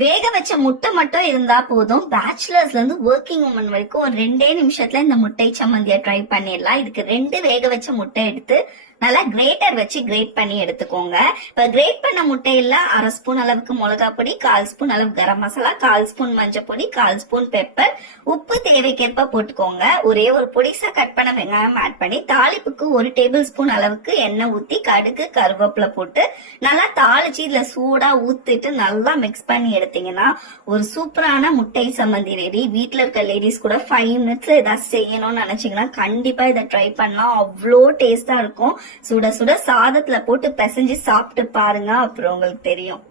வேக வச்ச முட்டை மட்டும் இருந்தா போதும். பேச்சுலர்ஸ்ல இருந்து ஒர்க்கிங் உமன் வரைக்கும் ஒரு 2 நிமிஷத்துல இந்த முட்டை சம்மந்தியா ட்ரை பண்ணிடலாம். இதுக்கு 2 வேக வச்ச முட்டை எடுத்து நல்லா கிரேட்டர் வச்சு கிரேட் பண்ணி எடுத்துக்கோங்க. இப்ப கிரேட் பண்ண முட்டையில 1/2 ஸ்பூன் அளவுக்கு மிளகா பொடி, 1/4 ஸ்பூன் அளவு கரம் மசாலா, 1/4 ஸ்பூன் மஞ்சள் பொடி, 1/4 ஸ்பூன் பெப்பர், உப்பு தேவைக்கேற்ப போட்டுக்கோங்க. ஒரே ஒரு பொடிசா கட் பண்ண வெங்காயம் ஆட் பண்ணி தாளிப்புக்கு 1 டேபிள் ஸ்பூன் அளவுக்கு எண்ணெய் ஊத்தி கடுகு கருவேப்பிலை போட்டு நல்லா தாளிச்சு இதுல சூடா ஊத்திட்டு நல்லா மிக்ஸ் பண்ணி எடுத்தீங்கன்னா ஒரு சூப்பரான முட்டை சம்மந்தி ரெடி. வீட்டுல இருக்க லேடிஸ் கூட 5 மினிட்ஸ்ல ஏதாவது செய்யணும்னு நினைச்சீங்கன்னா கண்டிப்பா இதை ட்ரை பண்ணலாம். அவ்வளோ டேஸ்டா இருக்கும். சுட சுட சாதத்துல போட்டு பிசைஞ்சு சாப்பிட்டு பாருங்க, அப்புறம் உங்களுக்கு தெரியும்.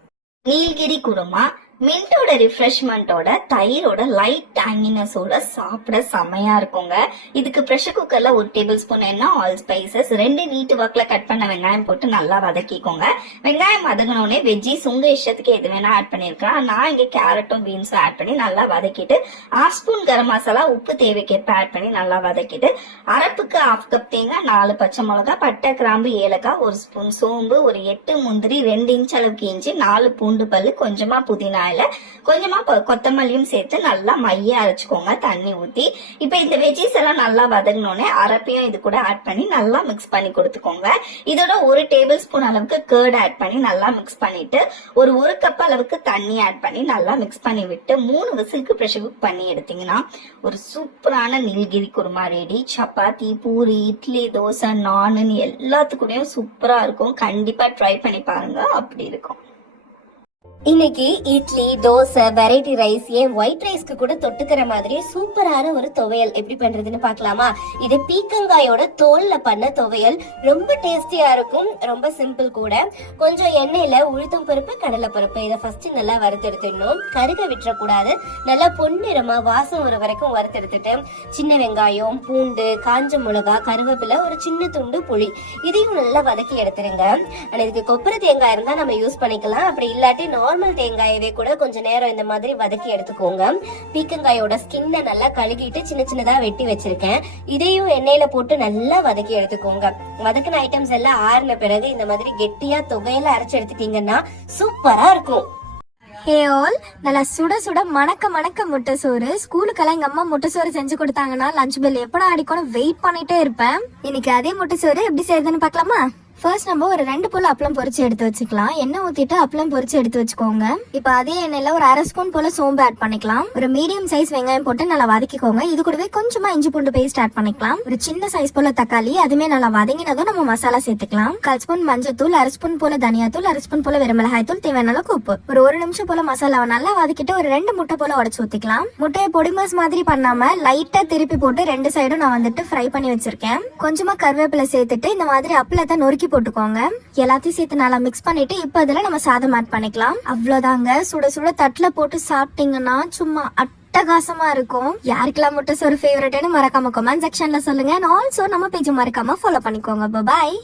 நீலகிரி குருமா மின்டோட ரிஃப்ரெஷ்மெண்டோட தயிரோட லைட் டேங்கினஸோட சாப்பிட செமையா இருக்குங்க. இதுக்கு ப்ரெஷர் குக்கர்ல 1 டேபிள் ஸ்பூன் எண்ணெய், ஆல் ஸ்பைசஸ், 2 நீட்டு வாக்குல கட் பண்ண வெங்காயம் போட்டு நல்லா வதக்கிக்கோங்க. வெங்காயம் வதங்கினோடனே வெஜ்ஜிஸ் உங்க இஷ்டத்துக்கு எது வேணா ஆட் பண்ணிருக்கலாம். நான் இங்க கேரட்டும் பீன்ஸும் ஆட் பண்ணி நல்லா வதக்கிட்டு 1/2 ஸ்பூன் கரம் மசாலா, உப்பு தேவைக்கேற்ப ஆட் பண்ணி நல்லா வதக்கிட்டு அரப்புக்கு 1/2 கப் தேங்காய், 4 பச்சை மிளகா, பட்டை கிராம்பு, ஏலக்காய், 1 ஸ்பூன் சோம்பு, ஒரு 8 முந்திரி, 2 இன்ச் அளவுக்கு இஞ்சி, 4 பூண்டு பல்லு, கொஞ்சமா புதினா, கொஞ்சமா கொத்தமல்லியும் சேர்த்து நல்லா மைய அரைச்சுக்கோங்க தண்ணி ஊத்தி. இப்ப இந்த வெஜ்ஜிஸ் எல்லாம் நல்லா வதங்கினோடனே அரப்பையும் இது கூட ஆட் பண்ணி நல்லா மிக்ஸ் பண்ணி கொடுத்துக்கோங்க. இதோட 1 டேபிள் ஸ்பூன் அளவுக்கு கர்ட் ஆட் பண்ணி நல்லா மிக்ஸ் பண்ணிட்டு ஒரு கப் அளவுக்கு தண்ணி ஆட் பண்ணி நல்லா மிக்ஸ் பண்ணி விட்டு 3 விசிலுக்கு ப்ரெஷர் குக் பண்ணி எடுத்தீங்கன்னா ஒரு சூப்பரான நீலகிரி குருமா ரெடி. சப்பாத்தி, பூரி, இட்லி, தோசை, நான்னு எல்லாத்துக்கூடயும் சூப்பரா இருக்கும். கண்டிப்பா ட்ரை பண்ணி பாருங்க, அப்படி இருக்கும். இன்னைக்கு இட்லி, தோசை, வெரைட்டி ரைஸ், ஏன் ஒயிட் ரைஸ்க்கு கூட தொட்டுக்கிற மாதிரி சூப்பரான ஒரு துவையல் எப்படி பண்றதுன்னு பாக்கலாமா? இது பீக்கங்காயோட தோல்ல பண்ண துவையல். ரொம்ப டேஸ்டியா இருக்கும், ரொம்ப சிம்பிள் கூட. கொஞ்சம் எண்ணெயில உளுத்தம் பருப்பு, கடலை பருப்பு இதை ஃபர்ஸ்ட் நல்லா வறுத்தெடுத்துடணும். கருக விட்டுறக்கூடாது. நல்லா பொன்னிறமா வாசம் ஒரு வரைக்கும் வறுத்தெடுத்துட்டு சின்ன வெங்காயம், பூண்டு, காஞ்ச மிளகா, கருவேப்பிலை, ஒரு சின்ன துண்டு புளி இதையும் நல்லா வதக்கி எடுத்துருங்க. இதுக்கு கொப்பரை தேங்காய் இருந்தா நம்ம யூஸ் பண்ணிக்கலாம். அப்படி இல்லாட்டி நார்மல் தேங்காயவே கூட கொஞ்ச நேரம் இந்த மாதிரி வதக்கி எடுத்துக்கோங்க. பீக்கங்காயோட ஸ்கின்னை நல்லா கழுகிட்டு சின்ன சின்னதா வெட்டி வச்சிருக்கேன். இதையும் எண்ணெயில போட்டு நல்லா வதக்கி எடுத்துக்கோங்க. வதக்கின ஐட்டம்ஸ் எல்லாம் ஆறின பிறகு இந்த மாதிரி கெட்டியா தொகையில அரைச்சு எடுத்துட்டீங்கன்னா சூப்பரா இருக்கும். ஹே ஆல், நல்லா சுட சுட மணக்க முட்டை சோறு. ஸ்கூலுக்கெல்லாம் எங்க அம்மா முட்டை சோறு செஞ்சு கொடுத்தாங்கன்னா லஞ்ச் பெல் எப்படா அடிக்கணும் வெயிட் பண்ணிட்டே இருப்பேன். இன்னைக்கு அதே முட்டை சோறு எப்படி செய்யுதுன்னு பாக்கலாமா? ஃபர்ஸ்ட் நம்ம ஒரு 2 போல அப்பளம் பொரிச்சு எடுத்து வச்சுக்கலாம். எண்ணெய் ஊத்திட்டு அப்பளம் பொரிச்சு எடுத்து வச்சுக்கோங்க. இப்ப அதே எண்ணெயில ஒரு 1/2 ஸ்பூன் போல சோம்பு ஆட் பண்ணிக்கலாம். ஒரு மீடியம் சைஸ் வெங்காயம் போட்டு நல்லா வதக்கிக்கோங்க. இது கூடவே கொஞ்சமா இஞ்சி பூண்டு பேஸ்ட் ஆட் பண்ணிக்கலாம். ஒரு சின்ன சைஸ் போல தக்காளி, அதுமே நல்லா வதங்கினதும் நம்ம மசாலா சேர்த்துக்கலாம். 1/4 ஸ்பூன் மஞ்சள் தூள், 1/2 ஸ்பூன் போல தனியாத்தூள், 1/2 ஸ்பூன் போல வெறுமிளகாய் தூள், தேவையான அளவுக்கு உப்பு. ஒரு 1 நிமிஷம் போல மசாலாவை நல்லா வதக்கிட்டு ஒரு 2 முட்டை போல உடைச்சு ஊத்திக்கலாம். முட்டையை பொடி மாஸ் மாதிரி பண்ணாம லைட்டா திருப்பி போட்டு 2 சைடும் நான் வந்துட்டு ஃப்ரை பண்ணி வச்சிருக்கேன். கொஞ்சமா கருவேப்பிலை சேர்த்துட்டு இந்த மாதிரி அப்பளத்தை நொறுக்கி போட்டுக்கோங்க. எல்லாத்தையும் சேர்த்து நல்லா மிக்ஸ் பண்ணிட்டு இப்ப இதுல நம்ம சாதம் ஆட் பண்ணிக்கலாம். அவ்வளவுதாங்க. சுட சுட தட்டுல போட்டு சாப்பிட்டீங்கன்னா சும்மா அட்டகாசமா இருக்கும். யாருக்கெல்லாம் முட்டை சோறு ஃபேவரட்னு மறக்காம கமெண்ட் செக்ஷன்ல சொல்லுங்க. ஆல்சோ நம்ம பேஜ் மறக்காம ஃபாலோ பண்ணிக்கோங்க. பாய்.